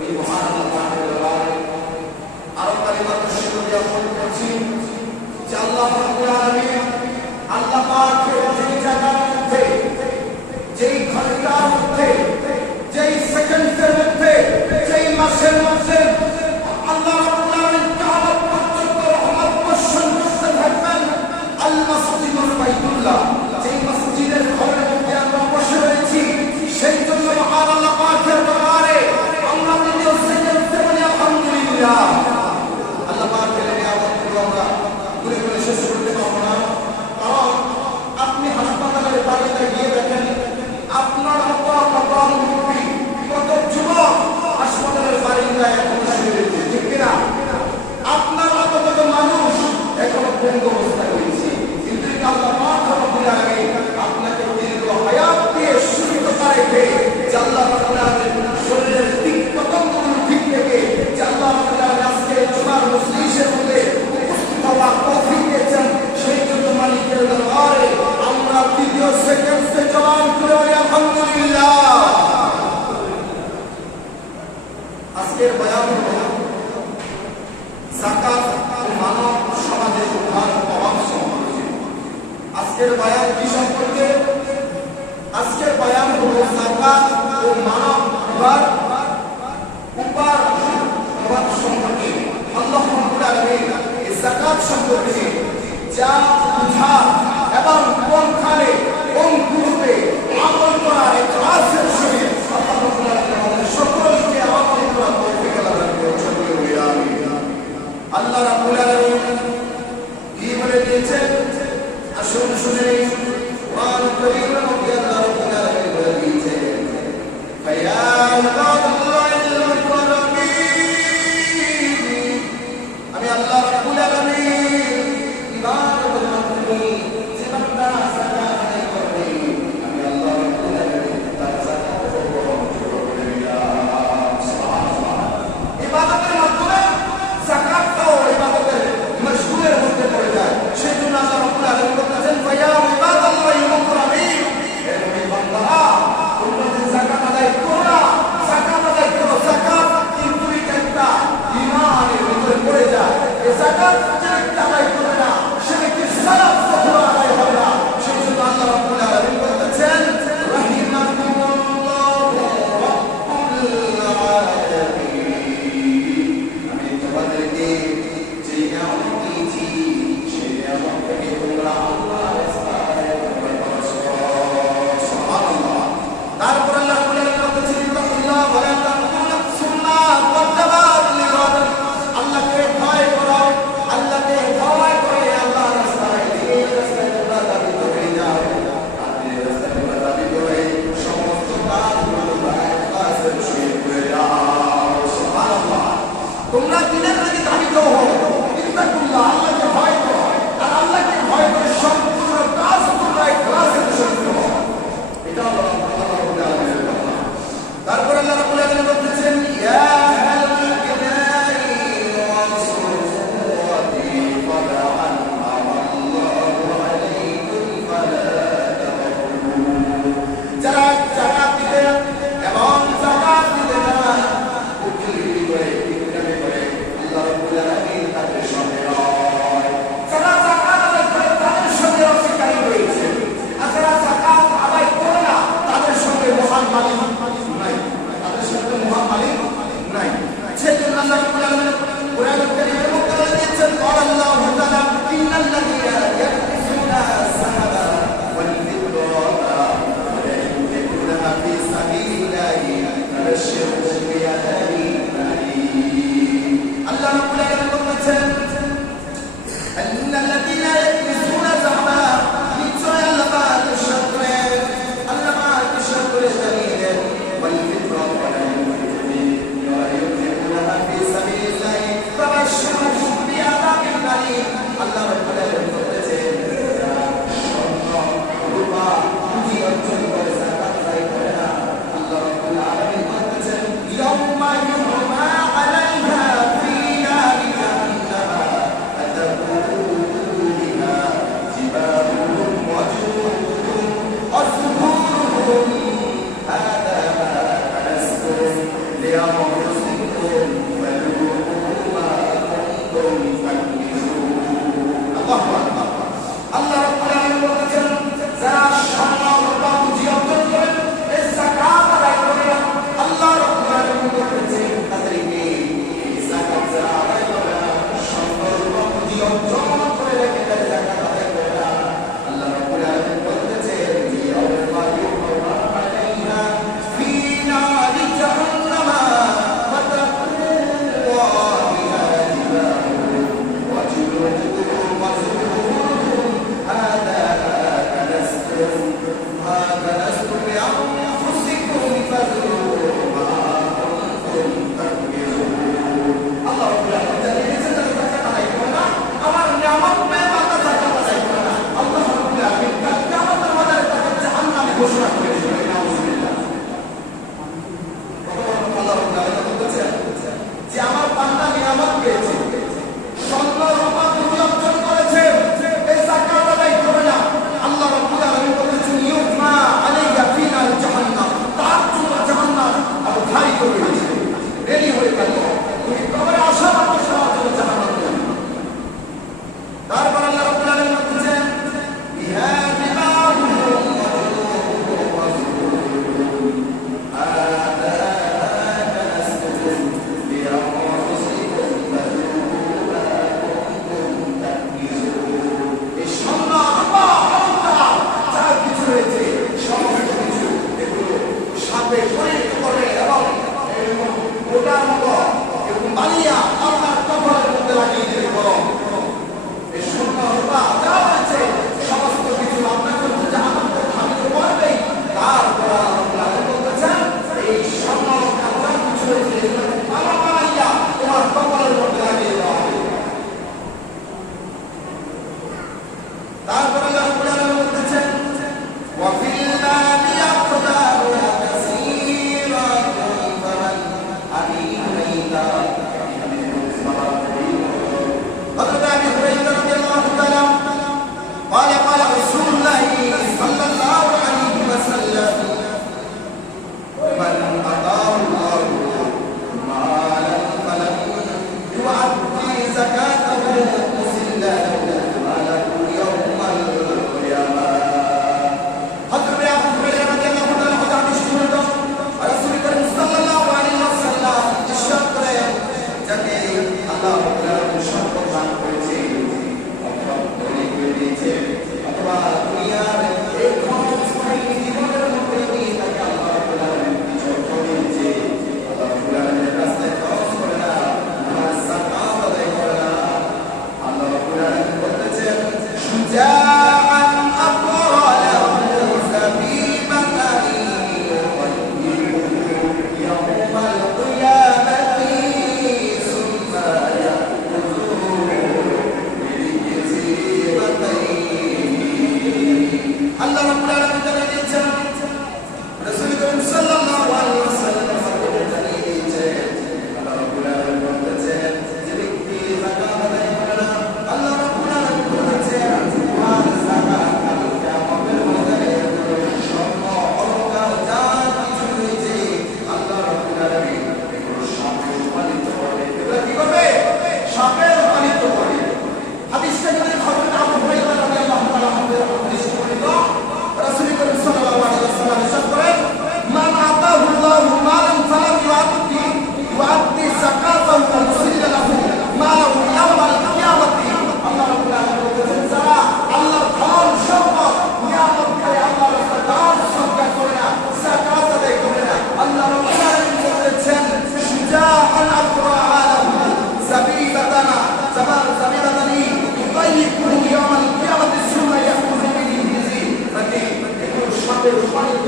ওই মহান আল্লাহর দরবারে আরো কালিমাত শুকরিয়া করছি যে আল্লাহ রাব্বুল আলামিন আল্লাহ পাকের যেই জায়গার মধ্যে যেই ঘন্টার মধ্যে যেই সেকেন্ডের মধ্যে যেই মাসের মধ্যে আল্লাহ রাব্বুল আলামিন কিয়ামত পর্যন্ত রহমত বর্ষণ করতে থাকবেন। আল মাসজিদুল বাইতুল্লাহ যেই মসজিদের ঘরের মধ্যে আমরা বসে রয়েছি সেই জন্য মহান আল্লাহ পাকের দরবারে আমরা দ্বিতীয় সেকেন্ডে বলি আলহামদুলিল্লাহ। আল্লাহ পাকের নিয়ামতগুলো আমরা ঘুরে ঘুরে শেষ করতে পারবো না, কারণ আপনি হাসপাতালের বাড়িতে গিয়ে দেখেন আপনার মতো কত মুরব্বী কত যুবক হাসপাতালের বাড়িটায় এখনো শুয়ে রয়েছে, ঠিক কিনা? আপনার মতো কত মানুষ এখনো বন্ধ অবস্থায় রয়েছে, কিন্তু আল্লাহ পাক রব্বুল আলামিন আপনাকে দীর্ঘ হায়াত দিয়ে সুস্থতা রেখে যে আল্লাহ রাব্বুল আলামিন শরীরের দিক পতঙ্গগুলো ঠিক থেকে যে আল্লাহ রাব্বুল আলামিন আজকে জুমার মজলিসের মধ্যে উপস্থিত হওয়ার তৌফিক দিয়েছেন, সেই জন্য মালিকের দরবারে আমরা দ্বিতীয় সেকেন্ডে জবান খুলে বলি আলহামদুলিল্লাহ। আজকের বয়ান হলো যাকাত ও মানব সমাজের প্রধান প্রভাব সম্পর্কে। আজকের বয়ান কি সম্পর্কে? আজকের বয়ান হলো যাকাত ও মানব প্রভাব সম্পর্কে। আল্লাহ রাব্বুল আলামিন এই যাকাত সম্পর্কে যা বুঝা এবং কোনখানে কোন গ্রুপে আমল করা ইখলাসের সহিত আল্লাহ রাব্বুল আলামিন আমাদের সকলকে আমল করার তৌফিক দান করুন। আমিন। আল্লাহ রাব্বুল আলামিন কি বলে দিয়েছেন আসুন শুনে নেই। কুরআন কারীমের মধ্যে আল্লাহ রাব্বুল আলামিন বলে দিয়েছেন ফায়া ইবাদাল্লাহিল মুকররামিন, আমি আল্লাহ রাব্বুল আলামিন ইবাদত করতে যে বান্দা সালাত আল্লাহ রাব্বুল আলামিন বলেছেন যারা সম্মান বা পুঁজি অর্জন করেন এই যাকাত আদায় করে আল্লাহ রাব্বুল আলামিন বলেছেন তাদেরকে এই যাকাত যারা আদায় করে সম্মান বা পুঁজি অর্জন করে রেখে দেয় যাকাত আদায় করে আল্লাহ রাব্বুল আলামিন বলেছেন ইয়াউমা ইউহমা আলাইহা ফি নারি জাহান্নামা ওয়া তাকুনু বিহা জিবাহুম ওয়া জুনুবুহুম ওয়া যুহুরুহুম هذا كنزتم لأنفسكم فذوقوا ما كنتم تكنزون الله رب العالمين জানিয়েছেন যারা যাকাত আদায় করে না আমার নিয়ামত পেয়ে বান্দা যাকাত আদায় করে না আল্লাহ রাব্বুল আলামিন কিয়ামতের ময়দানে তাকে জাহান্নামে ঘোষণা করে দিবেন নাউযুবিল্লাহ আল্লাহ রাব্বুল আলামিন বলেছেন যে আমার বান্দা নিয়ামত পেয়েছে স্বর্ণ রূপা পুঁজি অর্জন করেছে এই যাকাত আদায় করে না আল্লাহ রাব্বুল আলামিন বলেছেন ইউমা আলাইহা ফি নারি জাহান্নাম তার জন্য জাহান্নাম অবধারিত হয়েছে রেডি হয়ে গেল তুমি কবরে আসার আগে সবার জন্য জাহান্নাম তারপর আল্লাহ রাব্বুল আলামিন বলেছেন বিহা জিবাহুম ওয়া জুনুবুহুম ওয়া যুহুরুহুম হাদা কানাস্তুম লিআনফুসিকুম ফাযুকু মা কুনতুম তাকনিজুন এই সম্মান বা অলংকার যা কিছু রয়েছে সমস্ত কিছু এগুলো সাপে পরিণত করে এবং এরকম গোটার মতো এরকম বানিয়া আপনার কপালের মধ্যে লাগিয়ে দিতে বলো এই সম্মান বা যা রয়েছে সমস্ত কিছু আপনাকে জাহান্নামে ধাবিত করবেই তারপর আল্লাহ বলতেছেন এই সম্মান যা কিছু রয়েছে এগুলো মালা বানাইয়া তোমার কপালের মধ্যে লাগিয়ে দেওয়া হবে তারপর আল্লাহ রাব্বুল আলামিন বলতেছেন ওয়া ফিল বাবি আখদারুহা কাসীরাতুন ফামান আমিনা হযরত আবু হুরায়রা রাদিয়াল্লাহু তাআলা قال قال رسول الله صلى الله عليه وسلم من أعطاه الله مالا فلم يؤدي زكاته أسل له ماله يوم القيامة حضرت أبو هريرة رضي الله تعالى عنه حديث শুনল রাসূল করিম সাল্লাল্লাহু আলাইহি ওয়াসাল্লাম ইরশাদ করেন যাকে আল্লাহ রাব্বুল আলামিন সম্পদ দান করেছে অথবা ধনী করে দিয়েছে অথবা দুনিয়ার এই ক্ষণস্থায়ী জীবনের মধ্যে নিয়ে তাকে আল্লাহ রাব্বুল আলামিন কিছু অর্থ দিয়েছে আল্লাহ রাব্বুল আলামিনের রাস্তায় খরচ করে না আর যাকাত আদায় করে না আল্লাহ রাব্বুল আলামিন বলতেছেন শুজাআন আবরালাহু সাবিবাতান ইয়াউমাল কিয়ামাতি সুম্মা ইয়াকুযু আল্লাহ রাব্বুল আলামিন জানিয়েছেন রাসূল করিম সাল্লাল্লাহু আলাইহি ওয়াসাল্লাম জানিয়ে দিয়েছেন আল্লাহ রাব্বুল আলামিন বলতেছেন যে ব্যক্তি যাকাত আদায় করে না আল্লাহ রাব্বুল আলামিন বলতেছেন আর যাকাত কিয়ামতের ময়দানে স্বর্ণ অলংকার যা কিছু রয়েছে আল্লাহ রাব্বুল আলামিন এগুলো সাপে রূপান্তরিত করবে এগুলো কি করবে সাপে রূপান্তরিত করবে হাদিসটা যদি হযরত আবু হুরায়রা রাদিয়াল্লাহু তাআলা হাদিস পড়িত রাসূল করিম সাল্লাল্লাহু আলাইহি ওয়াসাল্লাম ইরশাদ করেন মান আতাহু আল্লাহু মালান ফালাম ইউআদ্দি যাকাতাহু উসিল্লা লাহু মালাহু ইয়াওমাল কিয়ামাতি আল্লাহ রাব্বুল আলামিন বলেছেন যারা আল্লাহর ধন সম্পদ নিয়ামত করে আল্লাহর রাস্তায় দান সদকা করে না যাকাত আদায় করে না আল্লাহ রাব্বুল আলামিন বলেছেন শুজাআন আবরালাহু সাবিবাতানা সাবিবাতানি يطيقه يوم القيامة ثم يأخذ به الجزيء فكيف يكون الشر يخالط